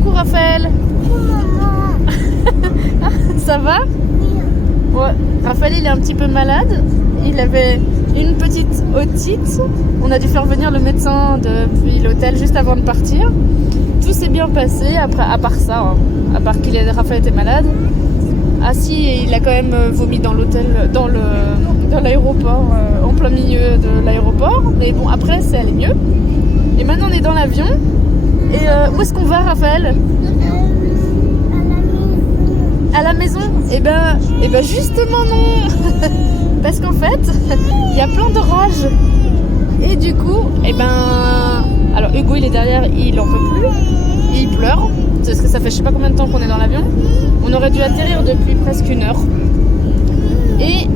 Coucou Raphaël. Ça va? Ouais. Raphaël il est un petit peu malade. Il avait une petite otite. On a dû faire venir le médecin depuis l'hôtel juste avant de partir. Tout s'est bien passé après, à part ça, hein. À part Raphaël était malade. Ah si, il a quand même vomi dans l'hôtel, dans l'aéroport, en plein milieu de l'aéroport. Mais bon, après, c'est allé mieux. Et maintenant, on est dans l'avion. Et où est-ce qu'on va, Raphaël? À la maison? Eh ben justement non. Parce qu'en fait, il y a plein d'orages. Et du coup, alors Hugo, il est derrière, il en peut plus. Il pleure. Parce que ça fait je sais pas combien de temps qu'on est dans l'avion. On aurait dû atterrir depuis presque 1 heure. Et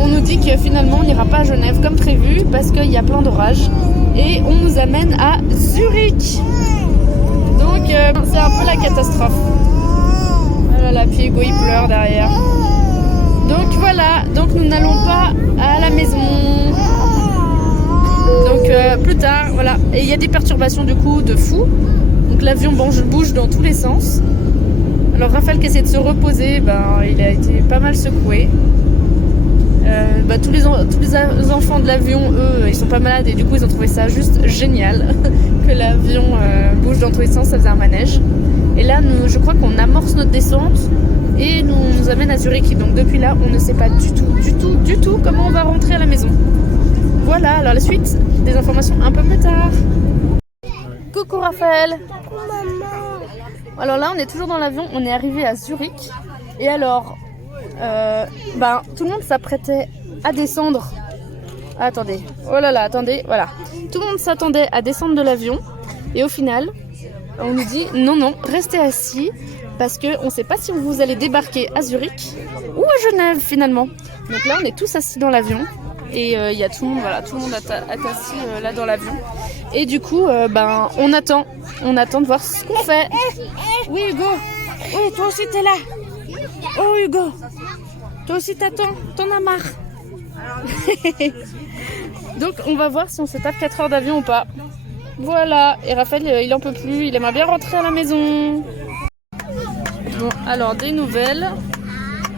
on nous dit que finalement on n'ira pas à Genève comme prévu parce qu'il y a plein d'orages. Et on nous amène à Zurich. Donc c'est un peu la catastrophe. Voilà, puis Hugo il pleure derrière. Donc voilà, donc nous n'allons pas à la maison. Donc plus tard, voilà. Et il y a des perturbations du coup de fou. Donc l'avion bouge dans tous les sens. Alors Raphaël qui essaie de se reposer, il a été pas mal secoué. Tous les enfants de l'avion, eux, ils sont pas malades et du coup ils ont trouvé ça juste génial que l'avion bouge dans tous les sens, ça faisait un manège. Et là, je crois qu'on amorce notre descente et nous amène à Zurich. Donc depuis là, on ne sait pas du tout comment on va rentrer à la maison. Voilà, alors la suite, des informations un peu plus tard. Coucou Raphaël. Coucou maman. Alors là, on est toujours dans l'avion, on est arrivé à Zurich. Et alors, tout le monde s'apprêtait à descendre. Attendez, oh là là, attendez, voilà. Tout le monde s'attendait à descendre de l'avion. Et au final, on nous dit non, restez assis. Parce qu'on ne sait pas si vous allez débarquer à Zurich ou à Genève finalement. Donc là, on est tous assis dans l'avion. Et il y a tout le monde, voilà, tout le monde est assis là dans l'avion. Et du coup, on attend de voir ce qu'on fait. Oui Hugo, oui toi aussi t'es là. Oh Hugo, toi aussi t'attends, t'en as marre. Donc on va voir si on se tape 4 heures d'avion ou pas. Voilà, et Raphaël il en peut plus, il aimerait bien rentrer à la maison. Bon, alors des nouvelles.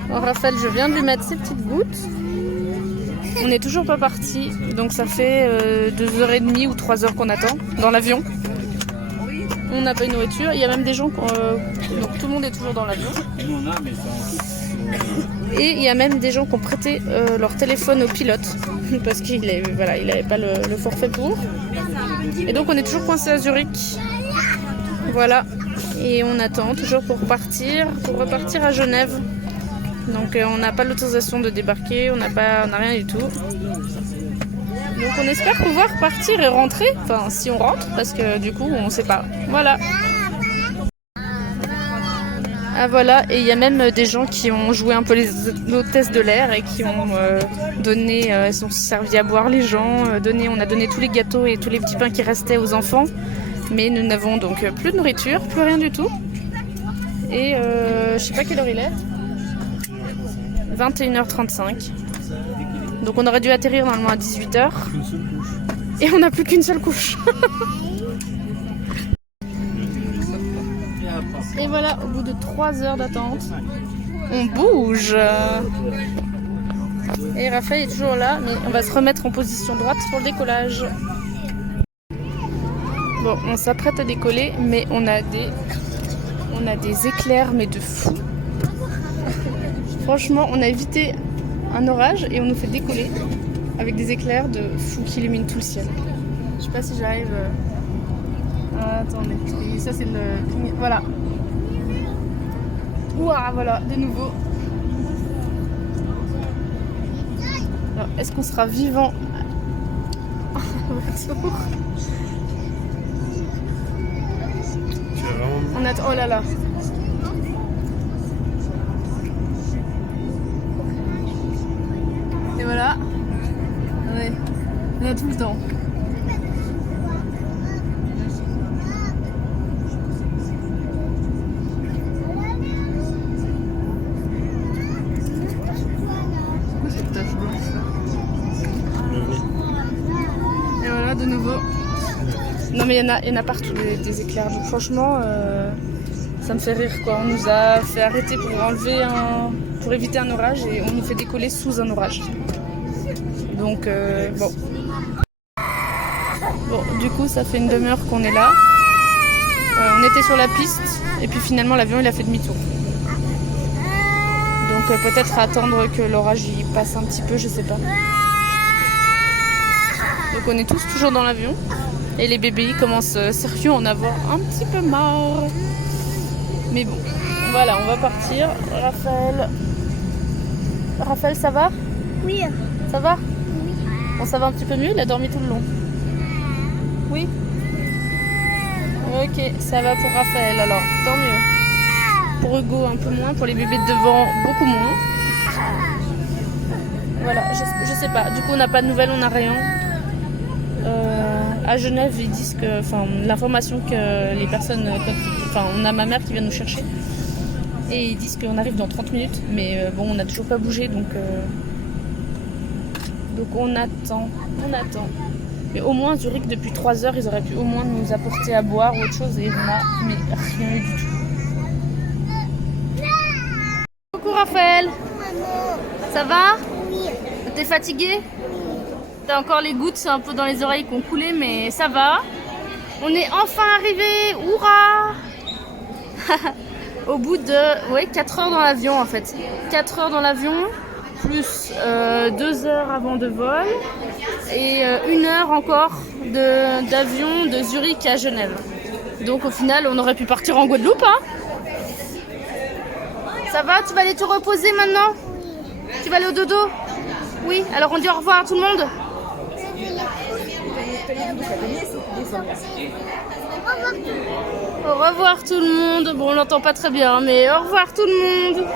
Alors, Raphaël, je viens de lui mettre ses petites gouttes. On n'est toujours pas parti, donc ça fait 2h30 ou 3h qu'on attend dans l'avion. On n'a pas eu de nourriture, il y a même des gens, donc tout le monde est toujours dans l'avion. Et il y a même des gens qui ont prêté leur téléphone au pilote, parce qu'il n'avait pas le forfait pour. Et donc on est toujours coincé à Zurich. Voilà, et on attend toujours pour repartir à Genève. Donc on n'a pas l'autorisation de débarquer, on n'a rien du tout. Donc on espère pouvoir partir et rentrer, enfin si on rentre, parce que du coup on sait pas. Voilà. Ah voilà, et il y a même des gens qui ont joué un peu les hôtesses de l'air et qui ont donné, elles ont servi à boire les gens, on a donné tous les gâteaux et tous les petits pains qui restaient aux enfants. Mais nous n'avons donc plus de nourriture, plus rien du tout. Et je sais pas quelle heure il est. 21h35. Donc on aurait dû atterrir normalement à 18h. Et on n'a plus qu'une seule couche. Et voilà, au bout de 3 heures d'attente, on bouge. Et Raphaël est toujours là, mais on va se remettre en position droite pour le décollage. Bon, on s'apprête à décoller, mais on a des éclairs, mais de fou. Franchement, on a évité un orage et on nous fait décoller avec des éclairs de fou qui illuminent tout le ciel. Je sais pas si j'arrive. Attendez, ça c'est le. Voilà. Ouah, voilà, de nouveau. Alors, est-ce qu'on sera vivant au retour? On attend. Oh là là. Et voilà. Ouais. On a tout le temps. De nouveau. Non mais il y en a partout des éclairs. Donc franchement, Ça me fait rire quoi. On nous a fait arrêter pour éviter un orage et on nous fait décoller sous un orage. Donc bon. Bon, du coup, ça fait une demi-heure qu'on est là. On était sur la piste et puis finalement l'avion il a fait demi-tour. Donc peut-être attendre que l'orage y passe un petit peu, je sais pas. Donc on est tous toujours dans l'avion et les bébés commencent sérieux à en avoir un petit peu marre. Mais bon, voilà, on va partir. Raphaël, ça va? Oui. Ça va? Oui. Bon, ça va un petit peu mieux, il a dormi tout le long. Oui? Ok, ça va pour Raphaël alors, tant mieux. Pour Hugo un peu moins, pour les bébés de devant beaucoup moins. Voilà, je sais pas, du coup on n'a pas de nouvelles, on n'a rien. À Genève ils disent que, l'information que les personnes, on a ma mère qui vient nous chercher et ils disent qu'on arrive dans 30 minutes, mais bon on n'a toujours pas bougé donc on attend. Mais au moins Zurich depuis 3 heures ils auraient pu au moins nous apporter à boire ou autre chose et on a rien eu du tout. Coucou Raphaël, ça va? Oui. T'es fatigué? T'as encore les gouttes un peu dans les oreilles qui ont coulé, mais ça va. On est enfin arrivé, hurrah! Au bout de 4 heures dans l'avion en fait. 4 heures dans l'avion, plus 2 heures avant de vol, et 1 heure encore d'avion de Zurich à Genève. Donc au final, on aurait pu partir en Guadeloupe, hein? Ça va? Tu vas aller te reposer maintenant? Tu vas aller au dodo? Oui, alors on dit au revoir à tout le monde. Au revoir tout le monde. Bon, on l'entend pas très bien, mais au revoir tout le monde.